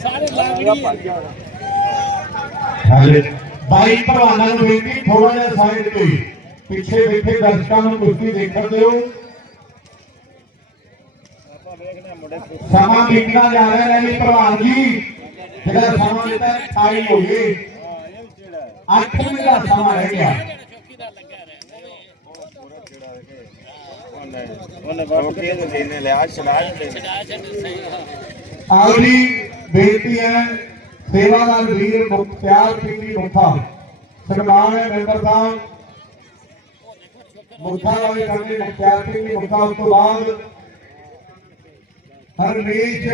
ਸਾਰੇ ਲਾਗੜੀ ਹਾਂਜੀ ਬਾਈ ਭਰਾਵਾਂ ਨੂੰ ਬੇਨਤੀ ਥੋੜਾ ਜਿਹਾ ਸਾਈਡ ਤੇ ਪਿੱਛੇ ਬੈਠੇ ਦਰਸ਼ਕਾਂ ਨੂੰ ਕੁਸ਼ਤੀ ਦੇਖਣ ਦਿਓ ਸਮਾਂ ਬੀਤਦਾ ਜਾ ਰਿਹਾ ਹੈ ਜੀ ਭਲਵਾਨ ਜੀ ਜਿਹੜਾ ਸਮਾਂ ਦਿੱਤਾ 28 ਹੋ ਗਏ 8 ਮਿੰਟ ਦਾ ਸਮਾਂ ਰਹਿ ਗਿਆ ਆਓ ਜੀ ਬੇਨਤੀ ਹੈ ਸੇਵਾਦਾਰ ਵੀਰ ਮੁਖਤਿਆਰ ਸਿੰਘ ਜੀ ਮੁੱਠਾ। ਸਨਮਾਨ ਹੈ ਮੈਂਬਰ ਸਾਹਿਬ। ਮੁੱਠਾ ਵਾਲੇ ਕੰਨੇ ਮੁਖਤਿਆਰ ਸਿੰਘ ਜੀ ਮੁੱਠਾ। ਉਸ ਤੋਂ ਬਾਅਦ ਹਰਮੇਸ਼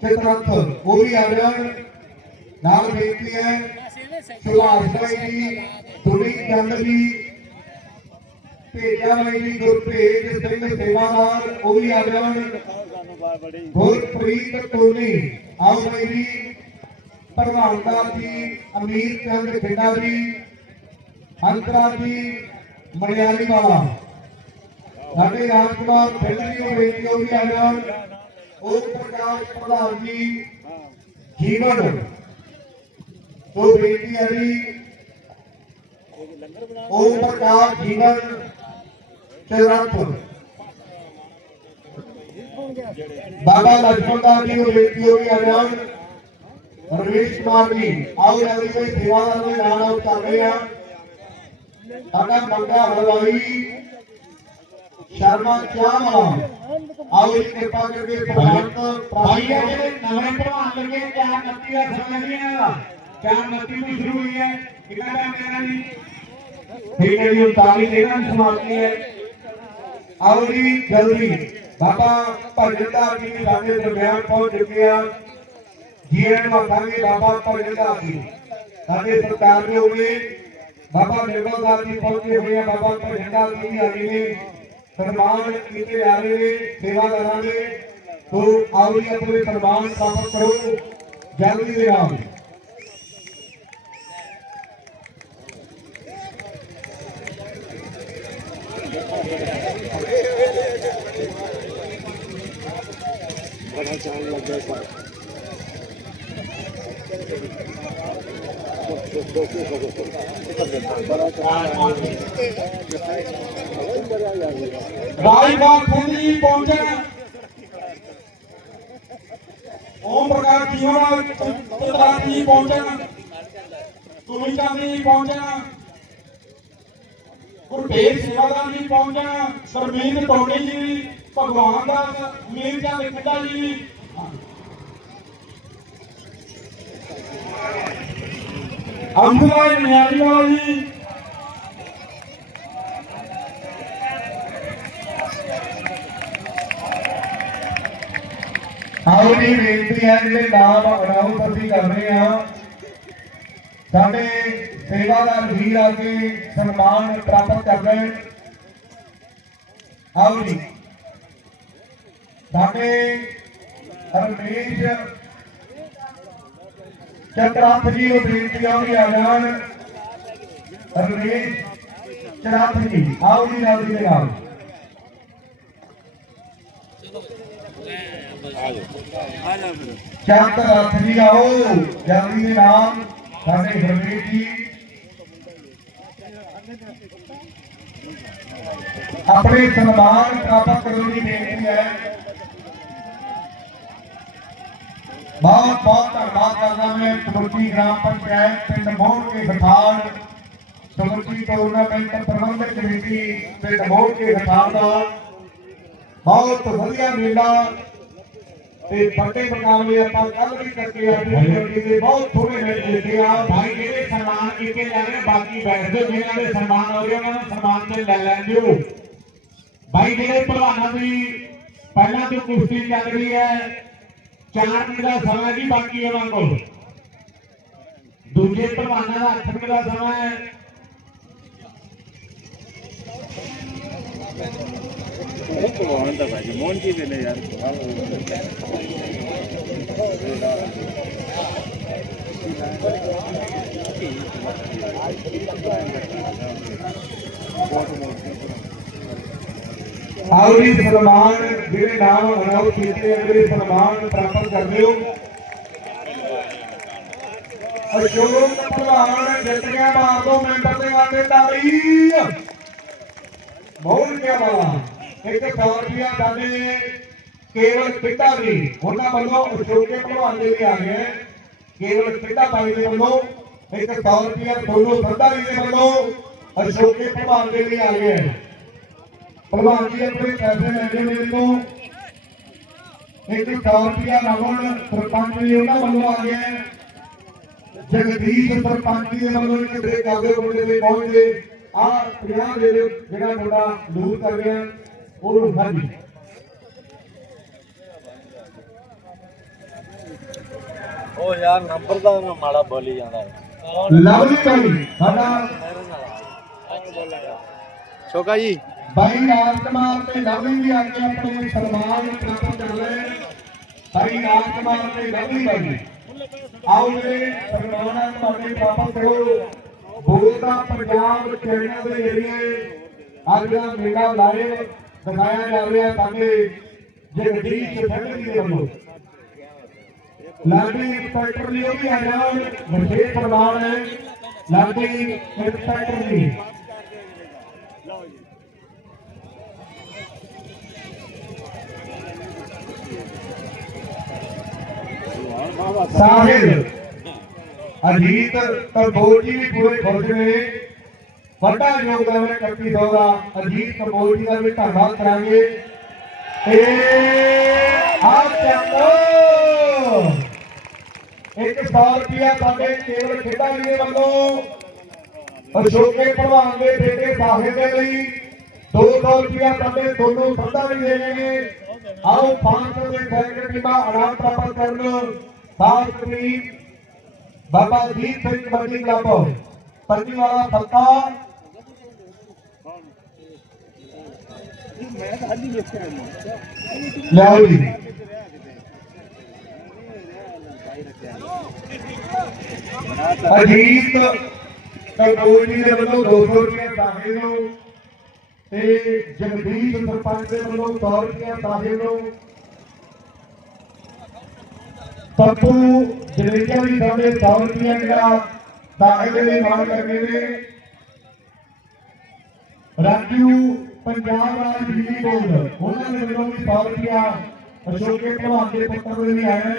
ਚਿਤਰੰਤ ਉਹ ਵੀ ਆ ਜਾਣ ਨਾਲ ਬੇਨਤੀ ਹੈ ਸੁਭਾਸ਼ ਭਾਈ ਜੀ ਦੁਨੀ ਚੰਦ ਜੀ ਭੇਜਾ ਭਾਈ ਜੀ ਸਿੰਘ ਸੇਵਾਦਾਰ, ਉਹ ਵੀ ਆ ਜਾਣ ਗੁਰਪ੍ਰੀਤ ਟੋਨੀ, ਆਓ ਭਾਈ ਜੀ ਜੀ, ਅਮੀਰ ਚੰਦ ਖੇਡਾ ਜੀ, ਹੰਤਰਾ ਜੀ, ਮਲਿਆਲੀ ਵਾਲਾ। ਸਾਡੇ ਰਾਜਕੁਮਾਰ ਪਿੰਡ ਜੀ ਉਹ ਬੇਟੀ ਉਹ ਵੀ ਆ ਜਾਣ ਉਹ ਪ੍ਰਕਾਸ਼ ਪ੍ਰਧਾਨ ਜੀ, ਜੀਵਨ। ਉਹ ਬੇਟੀ ਆ ਜੀ ਉਹ ਪ੍ਰਕਾਸ਼ ਜੀਵਨ। કેરાનપુર બાબા લક્ષ્મણદાસજી બેટીઓની અનામ રમેશ માર્ગી આવનારી કોઈ દિવાળાનો નાણાં તારવ્યા તાકા મંગા હલવાઈ શર્મા ક્યાં आओ इस कृपा करके भगवान को भैया के नवरत्न अंदर के क्या मत्ती का समझ नहीं आया क्या मत्ती भी तो शुरू हुई है। इतना टाइम देना नहीं। ठीक है जी ताली देना समाप्ति है। ਕਿੰਨਾ ਟਾਈਮ ਦੇਣਾ ਜੀ ਠੀਕ ਜੀ 39 ਦੇਣਾ ਸਮਾਪਤੀ ਹੈ ਆਓ ਜੀ ਜਲਦੀ ਬਾਬਾ ਭਜਨਦਾਰ ਜੀ ਵੀ ਸਾਡੇ ਦਰਮਿਆਨ ਪਹੁੰਚ ਚੁੱਕੇ ਆ। ਜੀਐਨ ਮੰਗਾਂਗੇ ਬਾਬਾ ਭਜਨਦਾਰ ਜੀ। ਸਾਡੇ ਸਰਕਾਰ ਦੇ ਹੋਵੇ ਬਾਬਾ ਨਿਰਮਲਦਾਰ ਜੀ ਪਹੁੰਚੇ ਹੋਏ ਆ। ਬਾਬਾ ਭਜਨਦਾਰ ਜੀ ਵੀ ਆ ਨੇ। ਸਨਮਾਨ ਕੀਤੇ ਆ ਰਹੇ ਨੇ ਸੇਵਾਦਾਰਾਂ ਦੇ ਸੋ ਆਓ ਜੀ ਆਪਣੇ ਸਨਮਾਨ ਪ੍ਰਾਪਤ ਕਰੋ। ਜਲਦੀ ਦੇ ਨਾਲ ਬੜਾ ਚਾਲ ਲੱਗਾ ਸਾ ਬੜਾ ਚਾਲ ਰਾਜਬਾਗ ਪਹੁੰਚਣਾ ਓਮ ਪ੍ਰਕਾਸ਼ ਜੀ ਹੋਣਾ ਜੀ ਪਹੁੰਚਣਾ ਤੁਮੀ ਚਾਂਦੀ ਪਹੁੰਚਣਾ ਗੁਰਤੇਜ ਸੇਵਾਦਾਰ ਜੀ ਪਹੁੰਚਣਾ ਸਰਮੀਤ ਟੋਡੀ ਜੀ, ਭਗਵਾਨ ਦਾ, ਮੀਰ ਚੰਦ ਖੱਡਾ ਜੀ। ਅੰਬਲਾ ਨਿਆਲੀ ਵਾਲਾ ਜੀ। ਆਓ ਜੀ, ਬੇਨਤੀ ਹੈ, ਜਿਹੜੇ ਨਾਮ ਅਨਾਉਂਸ ਅਸੀਂ ਕਰ ਰਹੇ ਹਾਂ ਸਾਡੇ ਸੇਵਾਦਾਰ ਵੀਰ ਆ ਕੇ ਸਨਮਾਨ ਪ੍ਰਾਪਤ ਕਰ ਰਹੇ ਆਓ ਜੀ। ਸਾਡੇ ਹਰਮੇਸ਼ ਚਤਰਾਥ ਜੀ ਉਹ ਬੇਨਤੀ ਆ ਵੀ ਆ ਜਾਣ ਹਰਮੇਸ਼ ਚਤਰਾਥ ਜੀ, ਆਓ ਜੀ, ਨਾਲ ਜੀ ਨਾਲ ਆ ਜੀ ਆਓ, ਜਲਦੀ ਦੇ ਨਾਮ ਸਾਡੇ ਹਰਮੇਸ਼ ਜੀ। ਆਪਣੇ ਸਨਮਾਨ ਪ੍ਰਾਪਤ ਕਰਨ ਦੀ ਬੇਨਤੀ ਹੈ। ਬਹੁਤ ਬਹੁਤ ਧੰਨਵਾਦ ਕਰਦਾ ਮੈਂ ਸਮੁੱਚੀ ਗ੍ਰਾਮ ਪੰਚਾਇਤ ਪਿੰਡ ਮੋੜ ਕੇ ਖਤਾਨ ਸਮੁੱਚੀ ਟੂਰਨਾਮੈਂਟ ਪ੍ਰਬੰਧਕ ਕਮੇਟੀ ਪਿੰਡ ਮੋੜ ਕੇ ਖਤਾਨ ਦਾ। ਬਹੁਤ ਵਧੀਆ ਮੇਲਾ ਤੇ ਵੱਡੇ ਮੁਕਾਬਲੇ ਆਪਾਂ ਕੱਲ ਵੀ ਕਰਕੇ ਆ ਦੇ ਬਹੁਤ ਥੋੜੇ ਮੈਚ ਜਿੱਤੇ ਆ। ਭਾਈ ਜਿਹੜੇ ਸਨਮਾਨ ਕੀਤੇ ਜਾ ਬਾਕੀ ਬੈਠ ਜਿਨ੍ਹਾਂ ਦੇ ਸਨਮਾਨ ਹੋ ਰਹੇ ਉਹਨਾਂ ਨੂੰ ਸਨਮਾਨ ਤੇ ਲੈ ਲੈਣ ਦਿਓ ਭਾਈ ਜਿਹੜੇ ਭਲਵਾਨਾਂ ਦੀ ਪਹਿਲਾਂ ਤੋਂ ਕੁਸ਼ਤੀ ਚੱਲ ਰਹੀ ਹੈ, ਚਾਰ ਮਿੰਟ ਦਾ ਸਮਾਂ ਜੀ ਬਾਕੀ ਉਹਨਾਂ ਕੋਲ। ਦੂਜੇ ਭਲਵਾਨਾਂ ਦਾ 8 ਮਿੰਟ ਦਾ ਸਮਾਂ ਹੈ। ਉਹ ਭਗਵਾਨ ਦਾ ਭਾਈ ਮੋਹਨ ਜੀ ਦੇ ਆਉਰੀ ਸਨਮਾਨ ਜਿਹੜੇ ਨਾਮ ਅਨਾਉਂਸ ਕੀਤੇ ਅਗਲੇ ਸਨਮਾਨ ਪ੍ਰਾਪਤ ਕਰਦੇ ਹੋ ਅਸ਼ੋਕ ਭਲਵਾਨ ਜਿੱਤ ਗਿਆ ਬਾਦੋ ਮੈਂਬਰ ਦੇ ਆਗੇ ਤਾਲੀ। ਬਹੁਤ ਕਿਆ ਬਾਲਾ ਇੱਕ 100 ਰੁਪਿਆ ਕੇਵਲ ਪਿਤਾ ਜੀ ਉਹਨਾਂ ਵੱਲੋਂ ਅਸ਼ੋਕੇ ਭਲਵਾਨ ਦੇ ਲਈ ਆ ਗਏ ਕੇਵਲ ਪਿਤਾ ਭਾਈ ਦੇ ਵੱਲੋਂ, ਇੱਕ 100 ਰੁਪਿਆ ਸਰਦਾ ਜੀ ਦੇ ਵੱਲੋਂ ਅਸ਼ੋਕੇ ਭਲਵਾਨ ਦੇ ਲਈ ਆ ਗਏ ਭਲਵਾਨ ਜੀ ਆਪਣੇ ਪੈਸੇ ਲੈਣੇ ਮੇਰੇ ਤੋਂ। ਇੱਕ 100 ਰੁਪਿਆ ਸਰਪੰਚ ਜੀ ਉਹਨਾਂ ਵੱਲੋਂ ਆ ਗਿਆ ਹੈ। ਜਗਦੀਸ਼ ਸਰਪੰਚ ਜੀ ਦੇ ਵੱਲੋਂ ਇੱਕ ਦੇ ਕਾਗੇ ਮੁੰਡੇ ਦੇ ਪਹੁੰਚੇ ਆ 50 ਦੇ ਜਿਹੜਾ ਮੁੰਡਾ ਦੂਰ ਕਰ ਗਿਆ ਉਹਨੂੰ ਹਾਂਜੀ ਉਹ ਯਾਰ ਨੰਬਰ ਦਾ ਨਾ ਮਾੜਾ ਬੋਲੀ ਜਾਂਦਾ। ਹੈ ਲਵਲੀ ਭਾਈ। ਸਾਡਾ ਛੋਕਾ ਜੀ। ਭਾਈ ਰਾਜਕੁਮਾਰ ਤੇ ਲਵਲੀ ਵੀ ਆ ਕੇ ਆਪਣੇ ਸਨਮਾਨ ਪ੍ਰਾਪਤ ਕਰ ਲਏ। ਭਾਈ ਰਾਜਕੁਮਾਰ ਤੇ ਲਵਲੀ ਭਾਈ ਆਓ ਮੇਰੇ ਸਨਮਾਨਾਂ ਤੁਹਾਡੇ ਵਾਪਸ ਕਰੋ। ਬੋਲਦਾ ਪੰਜਾਬ ਚੈਨਲ ਦੇ ਏਰੀਏ ਅੱਜ ਦਾ ਮੇਲਾ ਲਾਈਵ ਦਿਖਾਇਆ ਜਾ ਰਿਹਾ ਸਾਡੇ ਜਗਦੀਸ਼ ਸਿੰਘ ਜੀ ਦੇ ਵੱਲੋਂ ਲਾਡੀ ਇੰਸਪੈਕਟਰ ਲਈ ਉਹ ਵੀ ਆ ਜਾਣ ਵਿਸ਼ੇਸ਼ ਪ੍ਰਮਾਣ ਹੈ ਲਾਡੀ ਇੰਸਪੈਕਟਰ ਲਈ। ਸਾਹਿਲ, ਅਜੀਤ ਕੰਬੋਜ ਜੀ ਵੀ ਪੂਰੇ ਖੁਸ਼ ਨੇ। ਵੱਡਾ ਯੋਗਦਾਨ ਹੈ ਕੱਪੀ ਦਾ। ਅਜੀਤ ਕੰਬੋਜ ਜੀ ਦਾ ਵੀ ਧੰਨਵਾਦ ਕਰਾਂਗੇ। ਤੇ ਆ ਚੱਕੋ 100 ਰੁਪਿਆ ਸਾਡੇ ਕੇਵਲ ਖੇਡਾਂ ਦੇ ਵੱਲੋਂ ਅਸ਼ੋਕੇ ਭਲਵਾਨ ਦੇ ਬੇਟੇ ਸਾਹਿਬ ਦੇ ਲਈ 200 ਰੁਪਿਆ ਸਾਡੇ ਦੋਨੋਂ ਸੰਧਾ ਵੀ ਦੇਣਗੇ। ਆਓ 500 ਦੇ ਸੈਕਟਰ ਟੀਮਾਂ ਆਰਾਮ ਪ੍ਰਾਪਤ ਕਰਨ। ਸਾਧ ਕਰੀਬ ਬਾਬਾ ਜੀਤ ਸਿੰਘ ਕਬੱਡੀ ਕਲੱਬ। ਪੰਜੀ ਵਾਲਾ ਫਲਕਾ ਲਿਆਓ ਜੀ। ਅਜੀਤ ਕੰਬੋਜ ਜੀ ਦੇ ਵੱਲੋਂ 200 ਰੁਪਏ ਦਾਖਲ ਨੂੰ ਤੇ ਜਗਦੀਸ਼ ਸਰਪੰਚ ਦੇ ਵੱਲੋਂ 100 ਰੁਪਏ ਦਾਖਲ ਨੂੰ ਪੱਪੂ ਜਨੇਜਾ ਵੀ ਸਾਡੇ 100 ਰੁਪਏ ਜਿਹੜਾ ਦਾਖਲ ਦੇ ਲਈ ਮੰਗ ਕਰਦੇ ਨੇ। ਰਾਜੂ ਪੰਜਾਬ ਰਾਜ ਬਿਜਲੀ ਬੋਰਡ, ਉਹਨਾਂ ਦੇ ਵੱਲੋਂ ਵੀ 100 ਰੁਪਏ ਅਸ਼ੋਕੇ ਭਲਵਾਨ ਦੇ ਪੁੱਤਰ ਦੇ ਲਈ ਆਇਆ